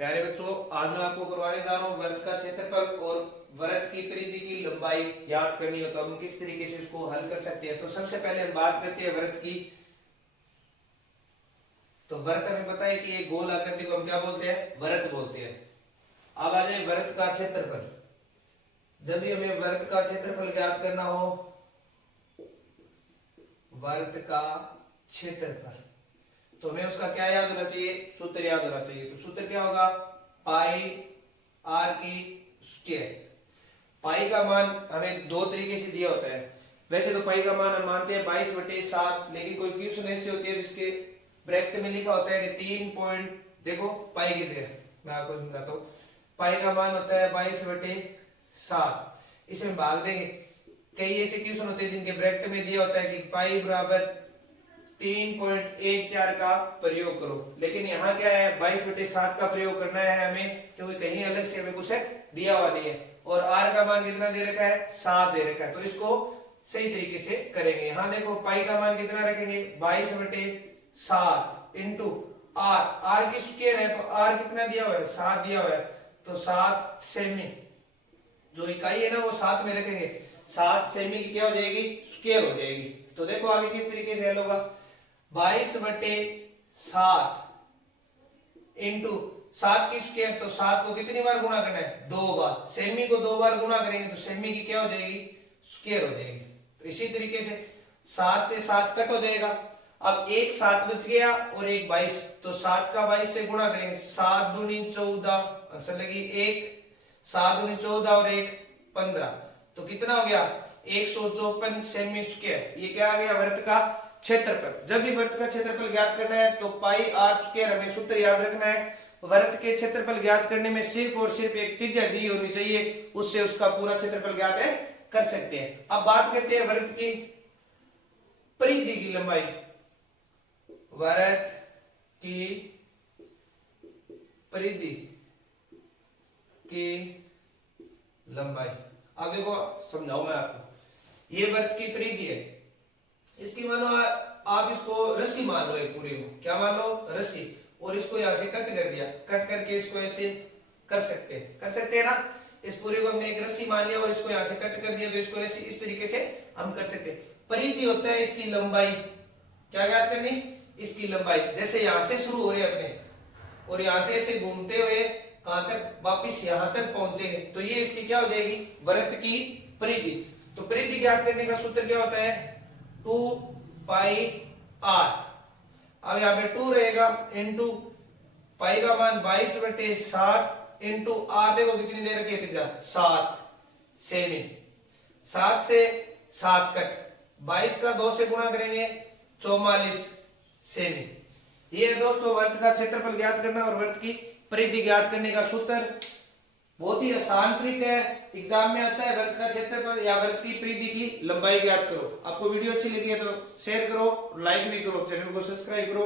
प्यारे बच्चों, आज मैं आपको करवाने जा रहा हूँ वृत्त का क्षेत्रफल और वृत्त की परिधि की लंबाई याद करनी हो तो हम किस तरीके से इसको हल कर सकते हैं। तो सबसे पहले हम बात करते हैं वृत्त की। तो वृत्त हमें पता है कि एक गोल आकृति को हम क्या बोलते हैं, वृत्त बोलते हैं। अब आ जाए वृत्त का क्षेत्रफल। जब भी हमें वृत्त का क्षेत्रफल ज्ञात करना हो, वृत्त का क्षेत्रफल, तो हमें उसका क्या याद होना चाहिए, सूत्र याद होना चाहिए। तो सूत्र क्या होगा, पाई आर की स्क्वायर। पाई का मान हमें दो तरीके से दिया होता है। वैसे तो पाई का मान हम मानते हैं 22/7, लेकिन कोई क्वेश्चन ऐसे होती है जिसके ब्रैकेट में लिखा होता है कि 3 पॉइंट, देखो पाई कितने है मैं आपको समझाता हूँ। पाई का मान होता है 22/7, इसमें भाग देंगे। कई ऐसे क्वेश्चन होते हैं जिनके ब्रैकेट में दिया होता है कि पाई बराबर 3.14 का प्रयोग करो, लेकिन यहाँ क्या है 22/7 का प्रयोग करना है हमें, क्योंकि कहीं अलग से हमें कुछ दिया हुआ नहीं है। और आर का मान कितना दे रखा है, 7 दे रखा है। तो इसको सही तरीके से करेंगे। यहाँ देखो पाई का मान कितना रखेंगे, 22/7 इंटू आर। आर की स्क्वायर है तो आर कितना दिया हुआ है, 7 दिया हुआ है। तो 7 सेमी, जो इकाई है ना वो 7 में रखेंगे। 7 सेमी की क्या हो जाएगी, स्क्वायर हो जाएगी। तो देखो आगे किस तरीके से हल होगा, 22/7 इंटू 7 की स्क्वायर। तो 7 को कितनी बार गुणा करना है, 2 बार। सेमी को 2 बार गुणा करेंगे तो सेमी की क्या हो जाएगी, स्क्वायर हो जाएगी। तो इसी तरीके से 7 से 7 कट हो जाएगा। अब एक 7 बच गया और एक 22, तो 7 का 22 से गुणा करेंगे। 7 दूनी 14, आंसर लगी 1। 7 दूनी 14 और 1 15, तो कितना हो गया 154 सेमी स्क्वायर। ये क्या आ गया, वृत्त का क्षेत्रफल। जब भी वृत्त का क्षेत्रफल ज्ञात करना है तो पाई आर स्क्वायर हमें सूत्र याद रखना है। वृत्त के क्षेत्रफल ज्ञात करने में सिर्फ और सिर्फ एक त्रिज्या दी होनी चाहिए, उससे उसका पूरा क्षेत्रफल ज्ञात है कर सकते हैं। अब बात करते हैं वृत्त की परिधि की लंबाई। वृत्त की परिधि की लंबाई, अब देखो समझाऊं मैं आपको। ये वृत्त की परिधि है, इसकी मानो आप इसको रस्सी मान लो, एक पूरी को क्या मान लो, रस्सी। और इसको यहां से कट कर दिया, कट करके इसको ऐसे कर सकते हैं ना। इस पूरे को हमने एक रस्सी मान लिया और इसको यहां से कट कर दिया, तो इसको ऐसे इस तरीके से हम कर सकते हैं। परिधि होता है इसकी लंबाई, क्या ज्ञात करनी, इसकी लंबाई। जैसे यहां से शुरू हो रहे अपने और यहां से ऐसे घूमते हुए कहां तक, वापिस यहां तक पहुंचेंगे, तो ये इसकी क्या हो जाएगी, वृत्त की परिधि। तो परिधि ज्ञात करने का सूत्र क्या होता है, 2 पाई आर। अब यहाँ पे 2 रहेगा इंटू पाई का मान 22/7 इंटू आर, देखो कितनी देर रखी है, 7 सेमी। 7 से 7 कट, 22 का 2 से गुणा करेंगे 44 सेमी। ये है दोस्तों वृत्त का क्षेत्रफल ज्ञात करना और वृत्त की परिधि ज्ञात करने का सूत्र। बहुत ही आसान ट्रिक है, एग्जाम में आता है। वृत्त का क्षेत्रफल या वृत्त की परिधि की लंबाई ज्ञात करो। आपको वीडियो अच्छी लगी है तो शेयर करो, लाइक भी करो, चैनल को सब्सक्राइब करो।